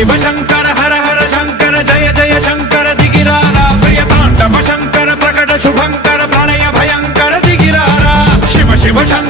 शिव शंकर हर हर शंकर जय जय शंकर दिगिरारा प्रिय तांडव शंकर प्रकट शुभंकर प्रणय भयंकर दिगिरारा शिव शिव शंकर